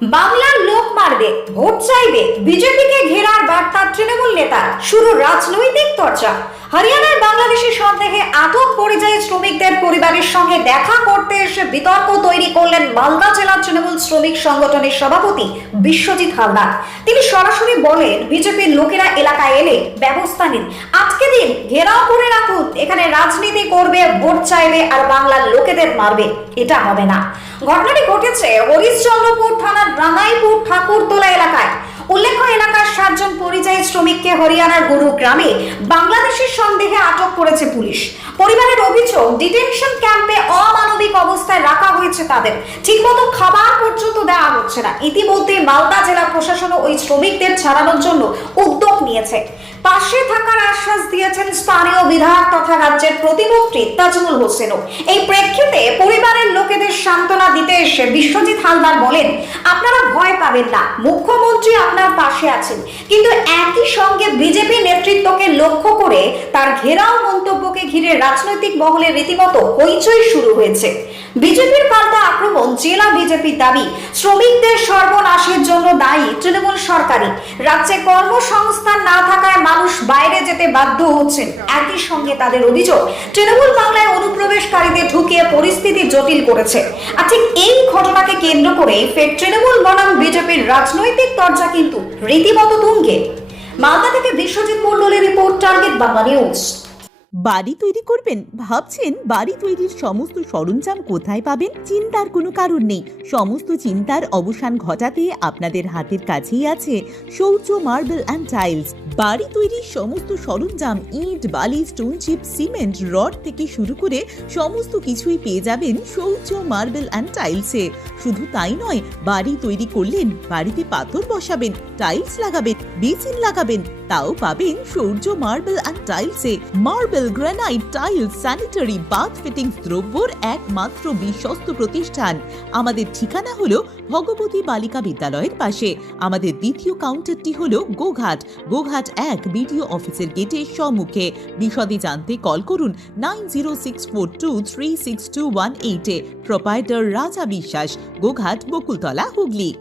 বাংলার লোক মারবে, ভোট চাইবে, বিজেপিকে ঘেরার বার্তা তৃণমূল নেতা, শুরু রাজনৈতিক চর্চা। হরিয়ানার বাংলাদেশি সন্দেহে আটক পরিযায়ী শ্রমিকদের পরিবারের সঙ্গে দেখা করতে এসে বিতর্ক তৈরি করলেন মালদা জেলা তৃণমূল শ্রমিক সংগঠনের সভাপতি বিশ্বজিৎ হালদার। তিনি সরাসরি বলেন, বিজেপির লোকেরা এলাকায় এলে ব্যবস্থা নিন, আটকে দিন, ঘেরাও করে রাখুন। এখানে রাজনীতি করবে, ভোট চাইবে আর বাংলার লোকেদের মারবে, এটা হবে না। ঘটনাটি ঘটেছে হরিশ্চন্দ্রপুর থানার রাঙাইপুর ঠাকুরতলা এলাকায়। উল্লেখ্য, এলাকার 7 জন পরিযায়ী শ্রমিককে হরিয়ানার গুরুগ্রামে বাংলাদেশের সন্দেহে আটক করেছে পুলিশ। পরিবারের অভিযোগ, ডিটেনশন ক্যাম্পে অমানবিক অবস্থায় রাখা হয়েছে তাদের, ঠিকমতো খাবার পর্যন্ত দেওয়া হচ্ছে না। ইতিমধ্যে মালদা জেলা প্রশাসন ওই শ্রমিকদের ছাড়ানোর জন্য উদ্যোগ নিয়েছে। পাশে থাকার আশ্বাস দিয়েছেন স্থানীয় বিধায়ক তথা রাজ্যের প্রতিমন্ত্রী তাজমুল হোসেনও। এই প্রেক্ষিতে পরিবারের লোকেদের সান্ত্বনা দিতে এসে বিশ্বজিৎ হালদার বলেন, আপনারা ভয় পাবেন না, মুখ্যমন্ত্রী আপনার পাশে আছেন। কিন্তু একই সঙ্গে বিজেপি নেতৃত্বকে লক্ষ্য করে তার ঘেরাও মন্তব্যকে ঘিরে রাজনৈতিক মহলে রীতিমতো হইচই শুরু হয়েছে। বিজেপির পাল্টা আক্রমণ, জেলা বিজেপির দাবি, শ্রমিকদের সর্বনাশের জন্য দায়ী তৃণমূল সরকারই। রাজ্যে কর্মসংস্থান না থাকায় মানুষ বাইরে যেতে বাধ্য হচ্ছেন। একই সঙ্গে তাদের অভিযোগ, তৃণমূল বাংলায় অনুপ্রবেশকারীদের ঢুকিয়ে পরিস্থিতি জটিল করেছে। আর ঠিক এই ঘটনাকে কেন্দ্র করে ফের তৃণমূল বনাম বিজেপির রাজনৈতিক চর্চা কিন্তু রীতিমতো তুঙ্গে। মালদা থেকে বিশ্বজিৎ মণ্ডলের রিপোর্ট, টার্গেট বাংলা নিউজ। বাড়ি তৈরি করবেন? ভাবছেন বাড়ি তৈরির সমস্ত সরঞ্জাম কোথায় পাবেন? চিন্তার কোনো কারণ নেই। সমস্ত চিন্তার অবসান ঘটাতে আপনাদের হাতের কাছেই আছে শৌর্য মার্বেল অ্যান্ড টাইলস। বাড়ি তৈরির সমস্ত সরঞ্জাম, ইট, বালি, স্টোন চিপ, সিমেন্ট, রড থেকে শুরু করে সমস্ত কিছুই পেয়ে যাবেন শৌর্য মার্বেল অ্যান্ড টাইলসে। শুধু তাই নয়, বাড়ি তৈরি করলেন, বাড়িতে পাথর বসাবেন, টাইলস লাগাবেন, বেসিন লাগাবেন, তাও পাবেন শৌর্য মার্বেল অ্যান্ড টাইলসে। Marble, granite, tiles, sanitary, bath fittings দ্রব্যর একমাত্র বিশ্বস্ত প্রতিষ্ঠান। আমাদের ঠিকানা হলো ভগবতী বালিকা বিদ্যালয়ের পাশে। আমাদের দ্বিতীয় কাউন্টারটি হলো গোঘাট 1 বিডিও অফিসের গেটের সম্মুখে। বিশদে জানতে কল করুন 9064236218 প্রোপাইটার রাজা বিশ্বাস, গোঘাট, বকুলতলা, হুগলি।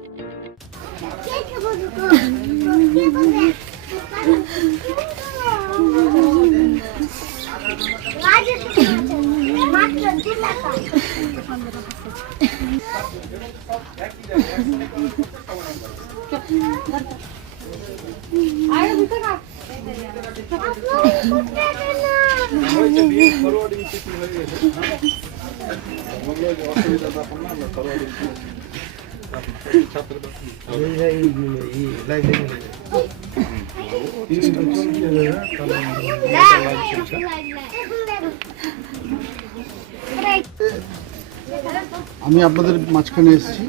আমি আপনাদের মাঝখানে এসেছি,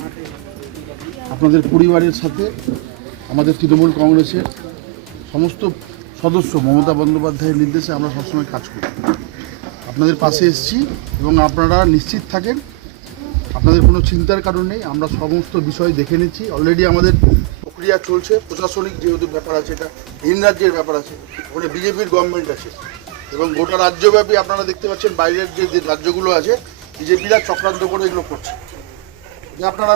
আপনাদের পরিবারের সাথে আমাদের তৃণমূল কংগ্রেসের সমস্ত সদস্য মমতা বন্দ্যোপাধ্যায়ের নির্দেশে আমরা সবসময় কাজ করি। আপনাদের পাশে এসেছি এবং আপনারা নিশ্চিত থাকেন, আপনাদের কোনো চিন্তার কারণ নেই। আমরা সমস্ত বিষয় দেখে নিচ্ছি, অলরেডি আমাদের প্রক্রিয়া চলছে। প্রশাসনিক যেহেতু ব্যাপার আছে, এটা ভিন রাজ্যের ব্যাপার আছে, ওখানে বিজেপির গভর্নমেন্ট আছে এবং গোটা রাজ্যব্যাপী আপনারা দেখতে পাচ্ছেন বাইরের যে রাজ্যগুলো আছে বিজেপিরা চক্রান্ত করে এগুলো করছে, যে আপনারা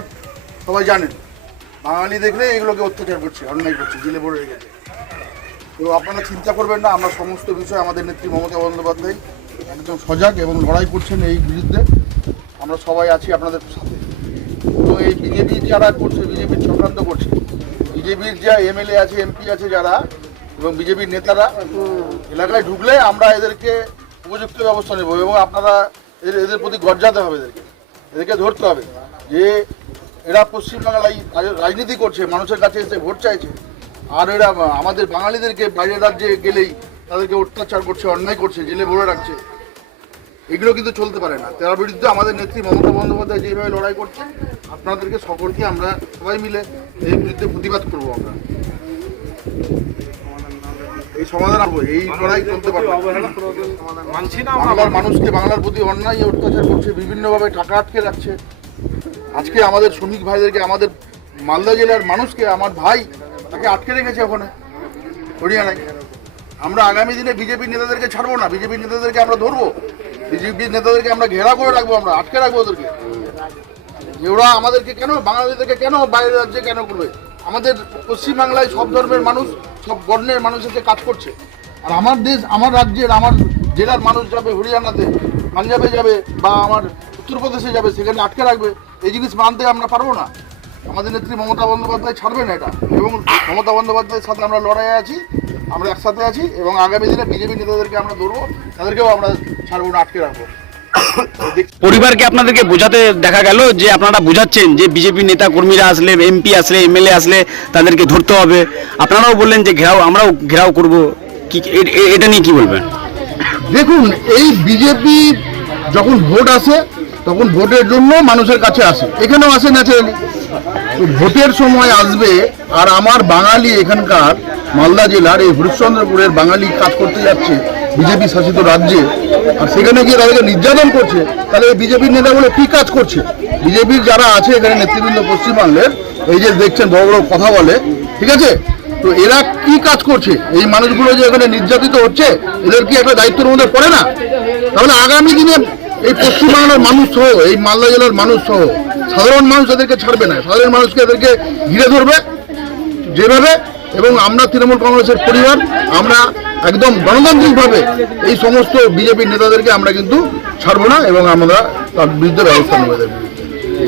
সবাই জানেন। বাঙালি দেখলে এগুলোকে অত্যাচার করছে, অন্যায় করছে, জেলে ভরে রেখেছে। তো আপনারা চিন্তা করবেন না, আমরা সমস্ত বিষয় আমাদের নেত্রী মমতা বন্দ্যোপাধ্যায় একদম সজাগ এবং লড়াই করছেন এই বিরুদ্ধে। আমরা সবাই আছি আপনাদের সাথে। তো এই বিজেপি যারা করছে, বিজেপির চক্রান্ত করছে, বিজেপির যা এমএলএ আছে, এমপি আছে যারা এবং বিজেপির নেতারা এলাকায় ঢুকলে আমরা এদেরকে উপযুক্ত ব্যবস্থা নেব এবং আপনারা এদের প্রতি গর্জাতে হবে, এদেরকে ধরতে হবে যে এরা পশ্চিমবাংলায় রাজনীতি করছে, মানুষের কাছে এসে ভোট চাইছে, আর এরা আমাদের বাঙালিদেরকে বাইরের রাজ্যে গেলেই তাদেরকে অত্যাচার করছে, অন্যায় করছে, জেলে ভরে রাখছে। এগুলো কিন্তু চলতে পারে না। তার বিরুদ্ধে আমাদের নেত্রী মমতা বন্দ্যোপাধ্যায় যেভাবে লড়াই করছে, আপনাদেরকে সকলকে আমরা সবাই মিলে এর বিরুদ্ধে প্রতিবাদ করবো। আমরা এই সমাধান করবো, এই লড়াই চলতে পারবো। বাংলার মানুষকে, বাংলার প্রতি অন্যায় অত্যাচার করছে, বিভিন্নভাবে টাকা আটকে রাখছে। আজকে আমাদের শ্রমিক ভাইদেরকে, আমাদের মালদা জেলার মানুষকে, আমার ভাই তাকে আটকে রেখেছে ওখানে হরিয়ানায়। আমরা আগামী দিনে বিজেপির নেতাদেরকে ছাড়বো না, বিজেপির নেতাদেরকে আমরা ধরবো, বিজেপির নেতাদেরকে আমরা ঘেরা করে রাখবো, আমরা আটকে রাখবো ওদেরকে। যে ওরা আমাদেরকে কেন, বাঙালিদেরকে কেন বাইরের রাজ্যে কেন করবে? আমাদের পশ্চিমবাংলায় সব ধর্মের মানুষ, সব বর্ণের মানুষ এসে কাজ করছে। আর আমার দেশ, আমার রাজ্যের, আমার জেলার মানুষ যাবে হরিয়ানাতে, পাঞ্জাবে যাবে বা আমার উত্তরপ্রদেশে যাবে, সেখানে আটকে রাখবে, এই জিনিস মানতে আমরা পারবো না। আমাদের নেত্রী মমতা বন্দ্যোপাধ্যায় ছাড়বে না এটা, এবং মমতা বন্দ্যোপাধ্যায়ের সাথে আমরা লড়াইয়ে আছি, আমরা একসাথে আছি, এবং আগামী দিনে বিজেপি নেতাদেরকে আমরা ধরবো, তাদেরকেও আমরা ছাড়বো না, আটকে রাখবো। পরিবারকে আপনাদেরকে বোঝাতে দেখা গেল যে আপনারা বোঝাচ্ছেন যে বিজেপি নেতা কর্মীরা আসলে, এমপি আসলে, এমএলএ আসলে তাদেরকে ধরতে হবে, আপনারাও বললেন যে ঘেরাও, আমরাও ঘেরাও করব, কি এটা নিয়ে কি বলবেন? দেখুন, এই বিজেপি যখন ভোট আসে তখন ভোটের জন্য মানুষের কাছে আসে, এখানেও আসে ন্যাচারালি। তো ভোটের সময় আসবে, আর আমার বাঙালি এখানকার মালদা জেলার এই হরিশ্চন্দ্রপুরের বাঙালি কাজ করতে যাচ্ছে বিজেপি শাসিত রাজ্যে, আর সেখানে গিয়ে তাদেরকে নির্যাতন করছে, তাহলে এই বিজেপির নেতাগুলো কি কাজ করছে? বিজেপির যারা আছে এখানে নেতৃবৃন্দ পশ্চিমবাংলের, এই যে দেখছেন বড় বড় কথা বলে, ঠিক আছে, তো এরা কি কাজ করছে? এই মানুষগুলো যে এখানে নির্যাতিত হচ্ছে, এদের কি একটা দায়িত্বের মধ্যে পড়ে না? তাহলে আগামী দিনে এই পশ্চিমবাংলার মানুষ সহ, এই মালদা জেলার মানুষ সহ সাধারণ মানুষ এদেরকে ছাড়বে না, সাধারণ মানুষকে এদেরকে ঘিরে ধরবে যেভাবে। এবং আমরা তৃণমূল কংগ্রেসের পরিবার, আমরা একদম গণতান্ত্রিকভাবে এই সমস্ত বিজেপির নেতাদেরকে আমরা কিন্তু ছাড়বো না, এবং আমরা তার বিরুদ্ধে ব্যবস্থা নেব। এদের বিরুদ্ধে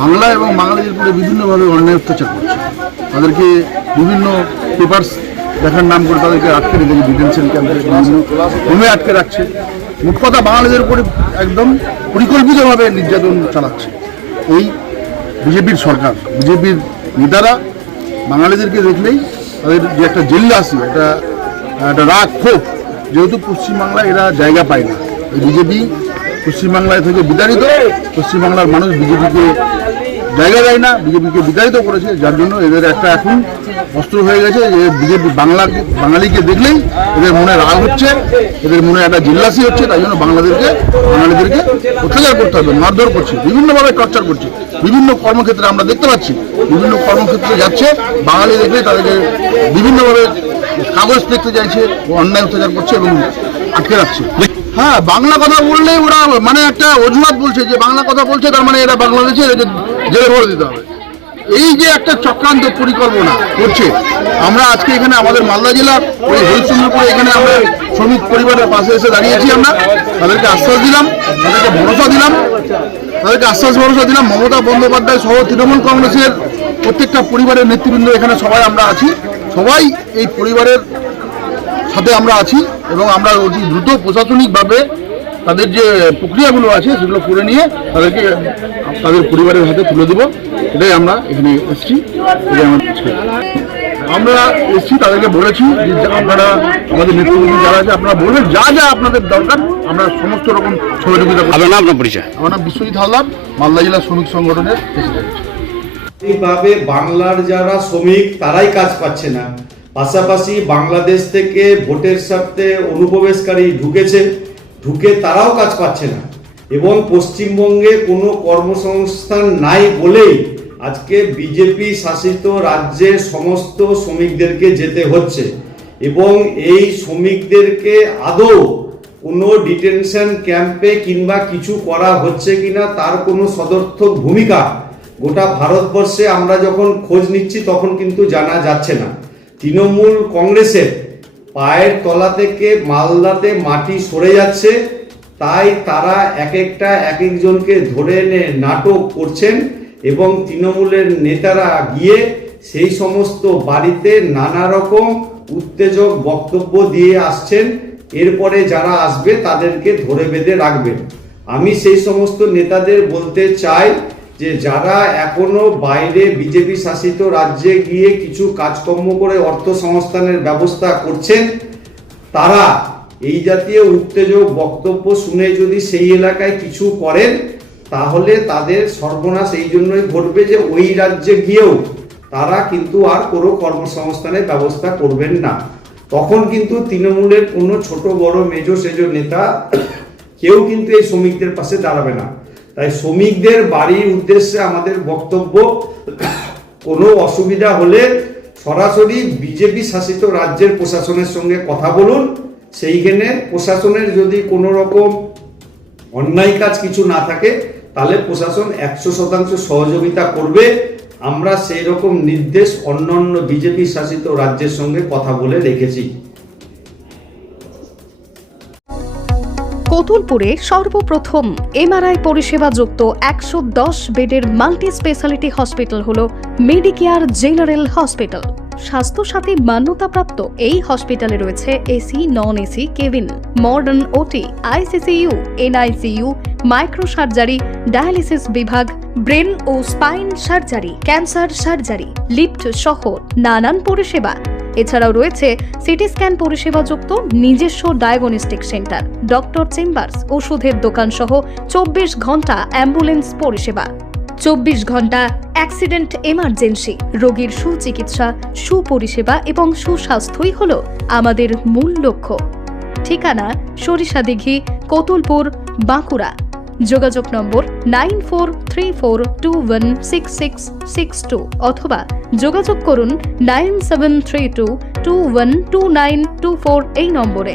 বাংলা এবং বাঙালিদের উপরে বিভিন্নভাবে অন্যায় অত্যাচার করছে, তাদেরকে বিভিন্ন পেপারস দেখার নাম করে তাদেরকে আটকে রেখেছে, ডিটেনশন ক্যাম্পে হোমে আটকে রাখছে। মোট কথা বাঙালিদের উপরে একদম পরিকল্পিতভাবে নির্যাতন চালাচ্ছে এই বিজেপির সরকার। বিজেপির নেতারা বাঙালিদেরকে দেখলেই তাদের যে একটা জেল্লাসি, একটা রাগ ক্ষোভ, যেহেতু পশ্চিমবাংলায় এরা জায়গা পায় না, এই বিজেপি পশ্চিমবাংলায় থেকে বিতাড়িত, পশ্চিমবাংলার মানুষ বিজেপিকে জায়গা দেয় না, বিজেপিকে বিতাড়িত করেছে, যার জন্য এদের একটা এখন অস্ত্র হয়ে গেছে যে বিজেপি বাঙালিকে দেখলেই এদের মনে রাগ হচ্ছে, এদের মনে একটা জিল্লাসি হচ্ছে, তাই জন্য বাঙালিদেরকে অত্যাচার করতে হবে, মারধর করছে, বিভিন্নভাবে টর্চার করছে। বিভিন্ন কর্মক্ষেত্রে আমরা দেখতে পাচ্ছি, বিভিন্ন কর্মক্ষেত্রে যাচ্ছে, বাঙালি দেখলে তাদেরকে বিভিন্নভাবে কাগজ দেখতে চাইছে, অন্যায় অত্যাচার করছে এবং আটকে রাখছে। হ্যাঁ, বাংলা কথা বললে ওরা মানে একটা অজুহাত বলছে যে বাংলা কথা বলছে, তার মানে এরা বাংলাদেশে জেলে ভরে দিতে হবে। এই যে একটা চক্রান্ত পরিকল্পনা করছে, আমরা আজকে এখানে আমাদের মালদা জেলার ওই হরিশ্চন্দ্রপুরে এখানে আমরা শ্রমিক পরিবারের পাশে এসে দাঁড়িয়েছি, আমরা তাদেরকে আশ্বাস দিলাম, তাদেরকে ভরসা দিলাম, ভরসা দিলাম। মমতা বন্দ্যোপাধ্যায় সহ তৃণমূল কংগ্রেসের প্রত্যেকটা পরিবারের নেতৃবৃন্দ এখানে সবাই আমরা আছি, সবাই এই পরিবারের সাথে আমরা আছি, এবং আমরা অতি দ্রুত প্রশাসনিকভাবে তাদের যে প্রক্রিয়াগুলো আছে সেগুলো করে নিয়ে তাদেরকে তাদের পরিবারের হাতে তুলে দেবো। এটাই আমরা এখানে এসেছি, এটাই আমরা এসেছি, তাদেরকে বলেছি যে আপনারা আমাদের নেতৃবৃন্দ যারা আছে আপনারা বলবেন যা যা আপনাদের দরকার, আমরা সমস্ত রকম সহযোগিতা করব। আপনার পরিচয়? আমার নাম বিশ্বজিৎ হালদার, মালদা জেলা শ্রমিক সংগঠনের প্রেসিডেন্ট। এইভাবে বাংলার যারা শ্রমিক তারাই কাজ পাচ্ছে না, পাশাপাশি বাংলাদেশ থেকে ভোটের স্বার্থে অনুপ্রবেশকারী ঢুকে তারাও কাজ পাচ্ছে না, এবং পশ্চিমবঙ্গে কোনো কর্মসংস্থান নাই বলেই আজকে বিজেপি শাসিত রাজ্যে সমস্ত শ্রমিকদেরকে যেতে হচ্ছে, এবং এই শ্রমিকদেরকে আদৌ কোনো ডিটেনশন ক্যাম্পে কিংবা কিছু করা হচ্ছে কিনা তার কোনো সদর্থক ভূমিকা গোটা ভারতবর্ষে আমরা যখন খোঁজ নিচ্ছি তখন কিন্তু জানা যাচ্ছে না। তৃণমূল কংগ্রেসের পায়ের তলা থেকে মালদাতে মাটি সরে যাচ্ছে, তাই তারা এক একজনকে ধরে এনে নাটক করছেন, এবং তৃণমূলের নেতারা গিয়ে সেই সমস্ত বাড়িতে নানা রকম উত্তেজক বক্তব্য দিয়ে আসছেন। এরপরে যারা আসবে তাদেরকে ধরে বেঁধে রাখবেন। আমি সেই সমস্ত নেতাদের বলতে চাই যে যারা এখনো বাইরে বিজেপি শাসিত রাজ্যে গিয়ে কিছু কাজকর্ম করে অর্থ সংস্থানের ব্যবস্থা করছেন, তারা এই জাতীয় উত্তেজক বক্তব্য শুনে যদি সেই এলাকায় কিছু করেন তাহলে তাদের সর্বনাশ এই জন্যই ঘটবে যে ওই রাজ্যে গিয়েও তারা কিন্তু আর কোনো কর্মসংস্থানের ব্যবস্থা করবেন না। তখন কিন্তু তৃণমূলের কোনো ছোট বড় মেজো সেজো নেতা কেউ কিন্তু এই শ্রমিকদের পাশে দাঁড়াবে না। তাই শ্রমিকদের বাড়ির উদ্দেশ্যে আমাদের বক্তব্য, কোনো অসুবিধা হলে সরাসরি বিজেপি শাসিত রাজ্যের প্রশাসনের সঙ্গে কথা বলুন। সেইখানে প্রশাসনের যদি কোনো রকম অন্যায় কাজ কিছু না থাকে তাহলে প্রশাসন 100% সহযোগিতা করবে। আমরা সেই রকম নির্দেশ অন্যান্য বিজেপি শাসিত রাজ্যের সঙ্গে কথা বলে রেখেছি। কতুলপুরে সর্বপ্রথম এমআরআই পরিষেবা যুক্ত 110 বেডের মাল্টি স্পেশালিটি হসপিটাল হল মেডিকেয়ার জেনারেল হসপিটাল। স্বাস্থ্যসাথী মান্যতাপ্রাপ্ত এই হসপিটালে রয়েছে AC, non AC cabin, modern OT, ICCU, NICU, micro surgery, dialysis বিভাগ, ব্রেন ও spine surgery, cancer surgery, lift সহ নানান পরিষেবা। এছাড়াও রয়েছে সিটি স্ক্যান পরিষেবাযুক্ত নিজস্ব ডায়াগনস্টিক সেন্টার, ডক্টর চেম্বার্স, ওষুধের দোকান সহ 24 ঘন্টা অ্যাম্বুলেন্স পরিষেবা, 24 ঘন্টা অ্যাক্সিডেন্ট এমার্জেন্সি। রোগীর সুচিকিৎসা, সুপরিষেবা এবং সুস্বাস্থ্যই হল আমাদের মূল লক্ষ্য। ঠিকানা সরিষাদিঘি, কতুলপুর, বাঁকুড়া। যোগাযোগ নম্বর 9434216662 অথবা যোগাযোগ করুন 9732212924 এই নম্বরে।